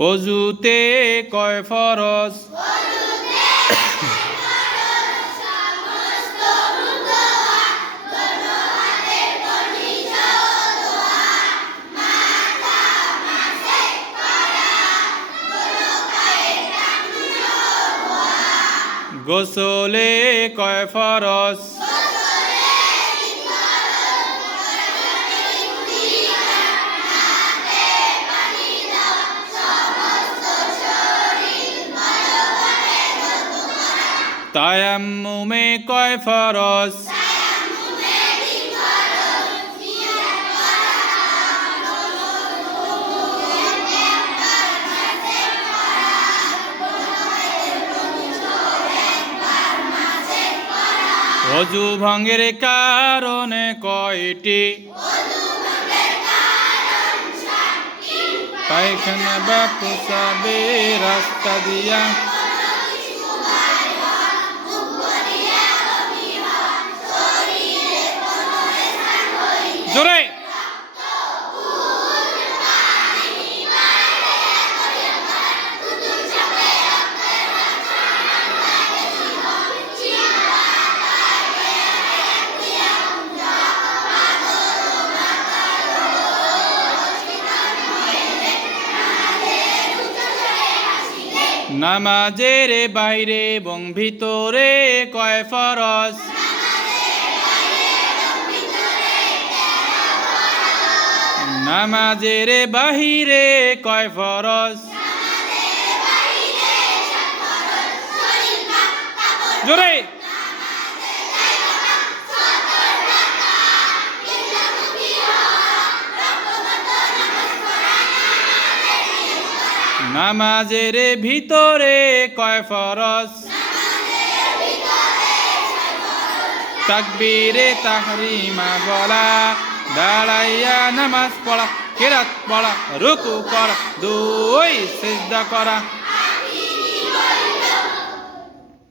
অজুতে কয় ফরজ? গোসলে কয় ফরজ? তায়াম্মুমে কয় ফরজ? অজু ভঙ্গের কারণে কয়টি? পায়খানা বা প্রসাবে রাস্তা দিয়া জোরে। নামাজের বাইরে এবং ভিতরে কয় ফরজ? নামাজের বাহিরে কয় ফরজ? জোরে। নামাজের ভিতরে কয় ফরজ? তাকবীরে তাহরিমা বলা দাঁড়াইয়া নামাজ পড়া কেরাত পড়া রুকু করা দুই সিজদা করা।